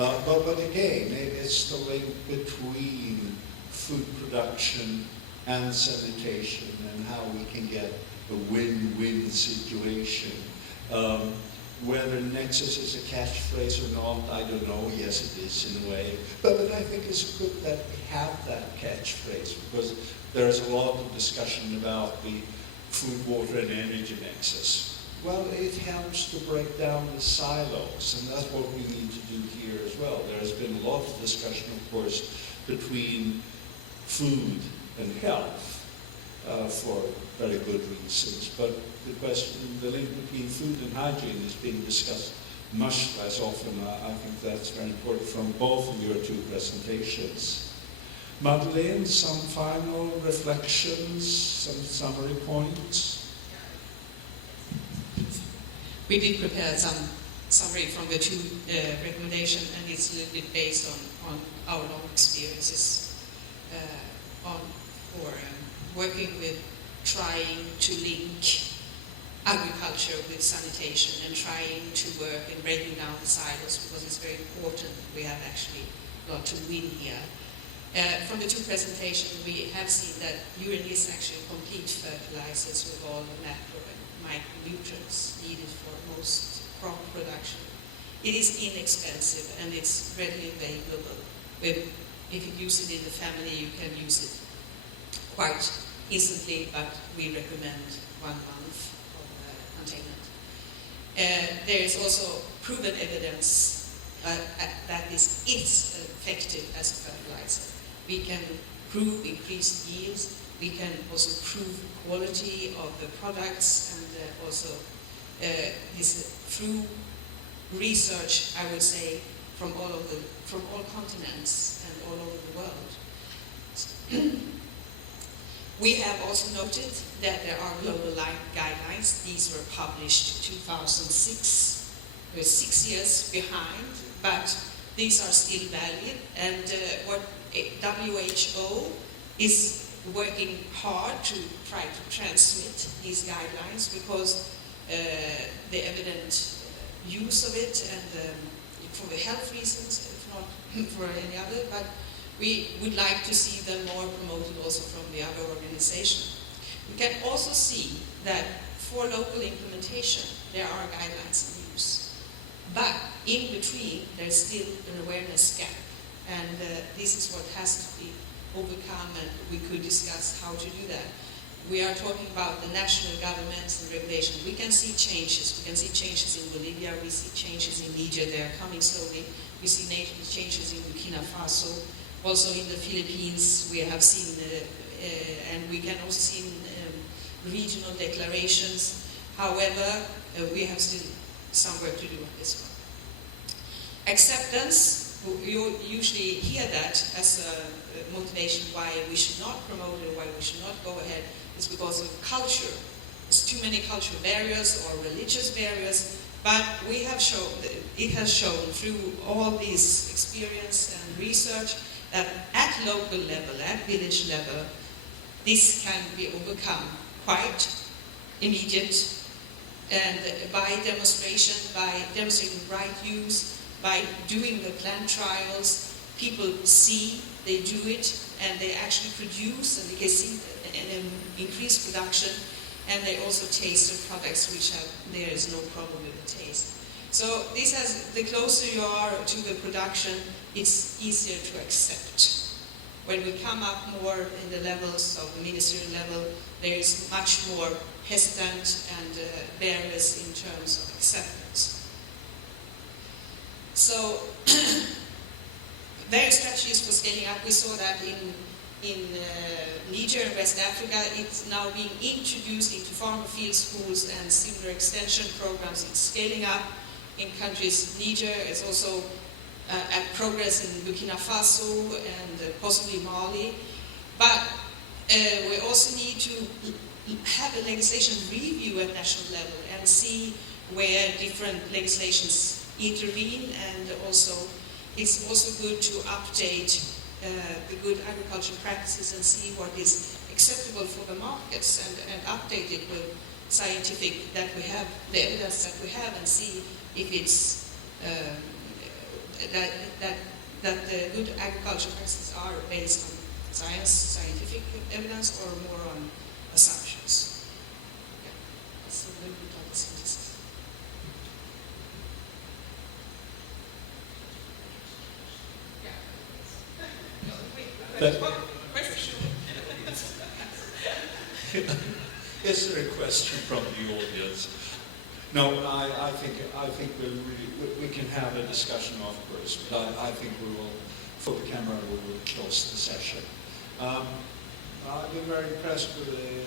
But again, it's the link between food production and sanitation and how we can get a win-win situation. Whether nexus is a catchphrase or not, I don't know. Yes, it is in a way. But I think it's good that we have that catchphrase, because there is a lot of discussion about the food, water, and energy nexus. Well, it helps to break down the silos, and that's what we need to do here as well. There has been a lot of discussion, of course, between food and health for very good reasons. But the question, the link between food and hygiene is being discussed much less often. I think that's very important from both of your two presentations. Madeleine, some final reflections, some summary points? We did prepare some summary from the two recommendations, and it's a little bit based on our long experiences for working with trying to link agriculture with sanitation and trying to work in breaking down the silos, because it's very important. We have actually got to win here. From the two presentations, we have seen that urine is actually complete fertilizers with all the macro and micronutrients needed for most crop production. It is inexpensive and it's readily available. If you use it in the family, you can use it quite instantly, but we recommend 1 month of containment. There is also proven evidence that this is effective as a fertilizer. We can prove increased yields. We can also prove quality of the products, and also this through research, I would say, from all continents and all over the world. We have also noted that there are global guidelines. These were published in 2006. We're 6 years behind, but these are still valid. And what WHO is working hard to try to transmit these guidelines, because the evident use of it and for the health reasons, if not for any other, but we would like to see them more promoted also from the other organization. We can also see that for local implementation, there are guidelines in use. But in between, there's still an awareness gap. And this is what has to be overcome, and we could discuss how to do that. We are talking about the national governments and regulation. We can see changes. We can see changes in Bolivia. We see changes in Niger. They are coming slowly. We see changes in Burkina Faso. Also in the Philippines, we have seen, and we can also see regional declarations. However, we have still some work to do on this one. Acceptance, you usually hear that as a motivation why we should not promote it or why we should not go ahead. It's because of culture. There's too many cultural barriers or religious barriers, but we have shown, it has shown through all this experience and research that at local level, at village level, this can be overcome quite immediate, and by demonstration, by demonstrating right use, by doing the plant trials, people see, they do it, and they actually produce, and they can see an increased production, and they also taste the products which have, there is no problem with the taste. So this has, the closer you are to the production, it's easier to accept. When we come up more in the levels of the ministerial level, there is much more hesitant and barriers in terms of acceptance. So, various strategies for scaling up. We saw that in Niger and West Africa. It's now being introduced into farmer field schools and similar extension programs. It's scaling up in countries. Niger is also at progress in Burkina Faso and possibly Mali. But we also need to have a legislation review at national level and see where different legislations intervene, and also it's also good to update the good agricultural practices and see what is acceptable for the markets, and update it with scientific that we have, the evidence that we have, and see if it's that the good agriculture practices are based on scientific evidence, or more on assumptions. Yeah, that's a little bit of the synthesis. Is there a question from the audience? No, I think we can have a discussion afterwards, but I think we will, for the camera, we will close the session. I've been very impressed with the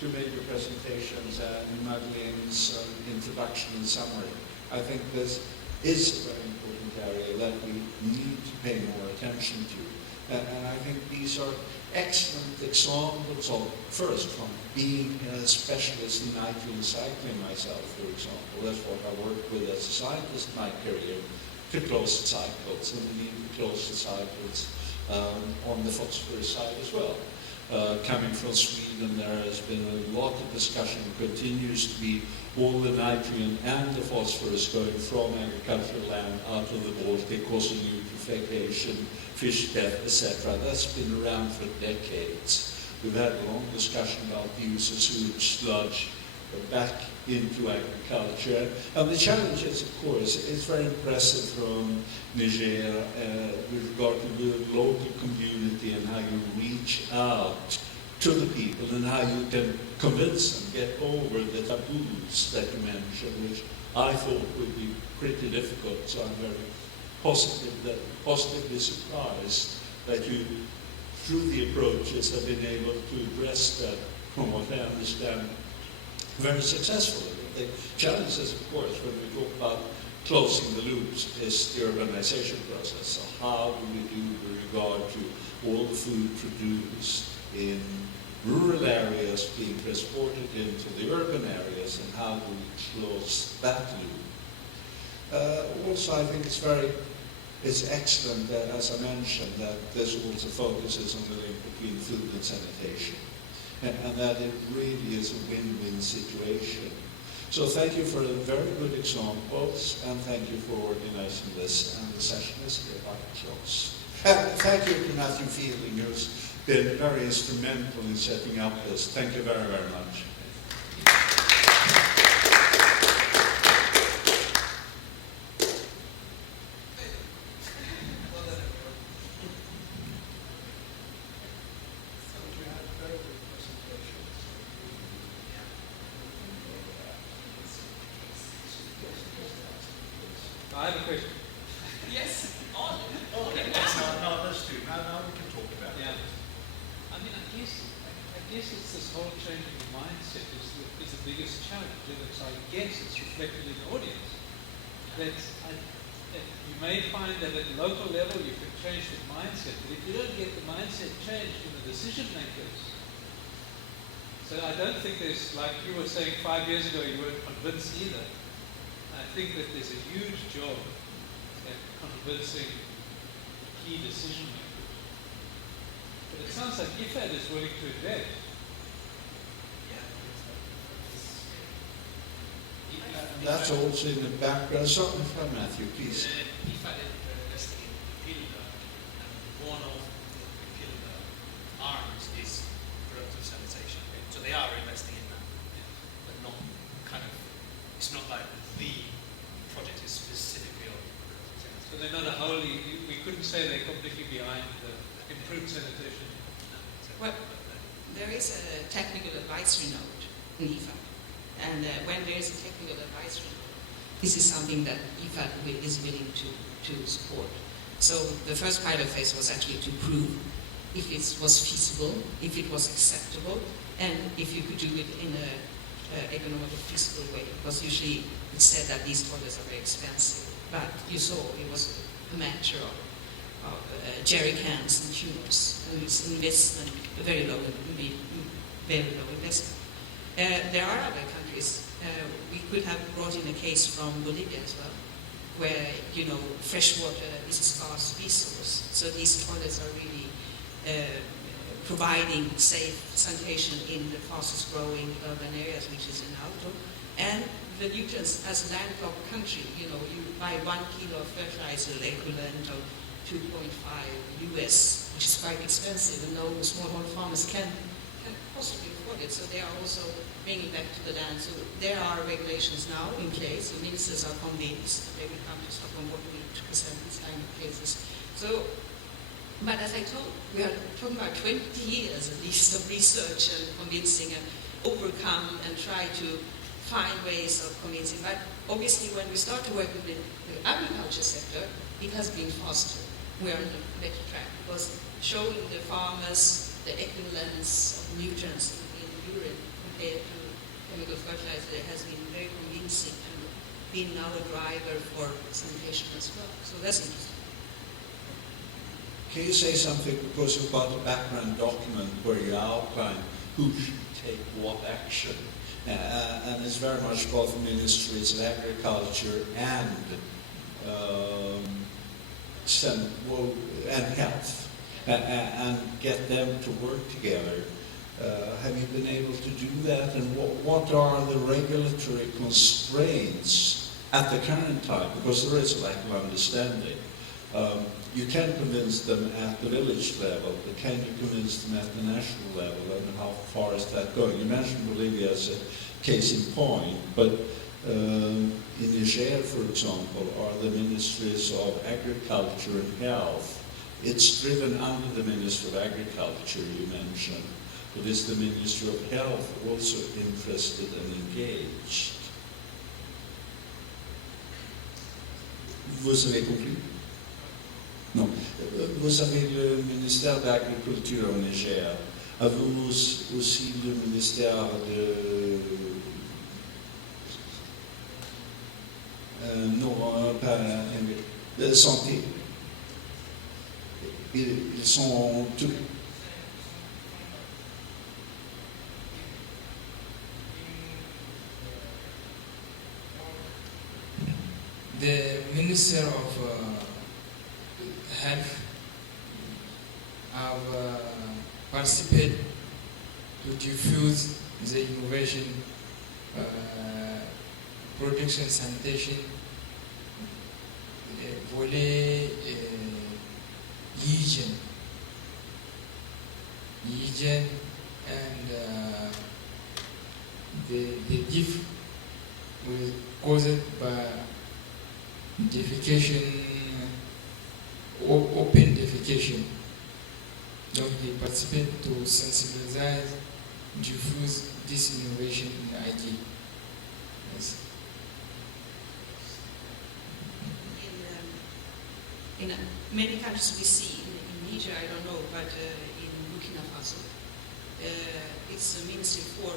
two major presentations and Madeleine's introduction and summary. I think this is a very important area that we need to pay more attention to. And I think these are excellent examples of, first, from being a specialist in nitrogen cycling myself, for example. That's what I worked with as a scientist in my career, to close the cycles, and we need to close the cycles on the phosphorus side as well. Coming from Sweden, there has been a lot of discussion, continues to be, all the nitrogen and the phosphorus going from agricultural land out of the Baltic, causing eutrophication, fish death, etc. That's been around for decades. We've had a long discussion about the use of sewage sludge back into agriculture. And the challenge is, of course, it's very impressive from Niger with regard to the local community and how you reach out to the people and how you can convince them, get over the taboos that you mentioned, which I thought would be pretty difficult. So I'm very positively surprised that you, through the approaches, have been able to address that, from what I understand, very successfully. The challenge is, of course, when we talk about closing the loops, is the urbanization process. So how do we do with regard to all the food produced in rural areas being transported into the urban areas, and how do we close that loop? Also, I think it's excellent, as I mentioned, that this also focuses on the link between food and sanitation, and that it really is a win-win situation. So thank you for the very good examples, and thank you for organizing this, and the session is hereby closed. Thank you to Matthew Fielding, who's been very instrumental in setting up this. Thank you very, very much. I have a question. Yes. No, let's do. Now we can talk about it. Yeah. I mean, I guess it's this whole changing of mindset is the biggest challenge, and it's, I guess it's reflected in the audience. That you may find that at local level you can change the mindset, but if you don't get the mindset changed in the decision makers, so I don't think there's, like you were saying 5 years ago, you weren't convinced either. I think that there's a huge job at convincing key decision makers. But it sounds like IFAD is willing to invest. That's also in the background. So, Matthew, please. IFAD is investing in Pilda, and one of the Pilda arms is productive sanitation. So they are investing in that, but not kind of, it's not like the project is specifically on productive sanitation. So they're not a wholly, we couldn't say they're completely behind the improved sanitation. Well, there is a technical advisory note in IFAD, and when there is a technical advisory note, this is something that IFAD is willing to support. So the first pilot phase was actually to prove if it was feasible, if it was acceptable, and if you could do it in an economically feasible way, because usually it's said that these toilets are very expensive, but you saw it was a matter of jerry cans and tubes, and it's investment, very low investment. There are other countries. We could have brought in a case from Bolivia as well, where, fresh water is a scarce resource. So these toilets are really providing safe sanitation in the fastest growing urban areas, which is in Alto. And the nutrients, as a landlocked country, you buy 1 kilo of fertilizer equivalent of 2.5 US, which is quite expensive, and no smallholder farmers can possibly afford it, so they are also bringing back to the land. So there are regulations now in place. The ministers are convinced that they will come to Stockholm Water to present these kind of cases. So, but as I told, we are talking about 20 years at least of research and convincing and overcome and try to find ways of convincing. But obviously when we start to work with the agriculture sector, it has been faster. We are on a better track because showing the farmers the equivalence of nutrients in urine compared to chemical fertilizer has been very convincing and been now a driver for sanitation as well. So that's interesting. Can you say something, because about the background document where you outline who should take what action? And it's very much both ministries of agriculture and health, and get them to work together. Have you been able to do that? And what are the regulatory constraints at the current time? Because there is a lack of understanding. You can convince them at the village level, but can you convince them at the national level, and how far is that going? You mentioned Bolivia as a case in point, but in Niger, for example, are the ministries of agriculture and health. It's driven under the Ministry of Agriculture, you mentioned, but is the Ministry of Health also interested and engaged? Vous avez compris? Non. Vous savez, le ministère de l'Agriculture au Niger, avez-vous aussi le ministère de santé? Ils sont tous. The Minister of Health have participated to diffuse the innovation, production, sanitation, volet hygiene, and the diff was caused by defecation, open defecation. Donc they participate to sensibilize, diffuse this innovation in hygiene. Yes. In many countries we see, in Niger I don't know, but in Burkina Faso, it's a ministry for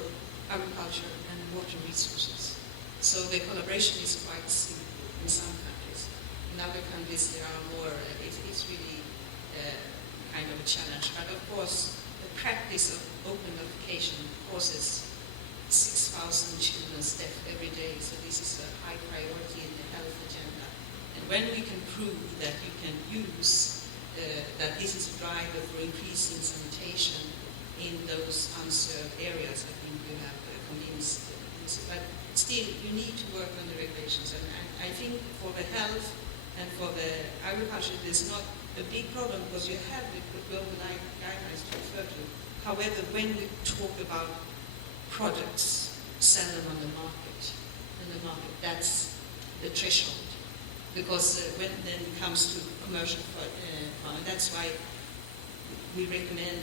agriculture and water resources. So the collaboration is quite simple in some countries. In other countries there are more, it's really kind of a challenge. But of course, the practice of open notification causes 6,000 children's death every day, so this is a high priority in the health agenda. And when we can prove that you can use, that this is a driver for increasing sanitation in those unserved areas, I think you have convinced. But still, you need to work on the regulations. And I think for the health and for the agriculture, there's not a big problem because you have the global guidelines to refer to. However, when we talk about products, sell them on the market, that's the threshold. Because when then it comes to commercial farming, that's why we recommend,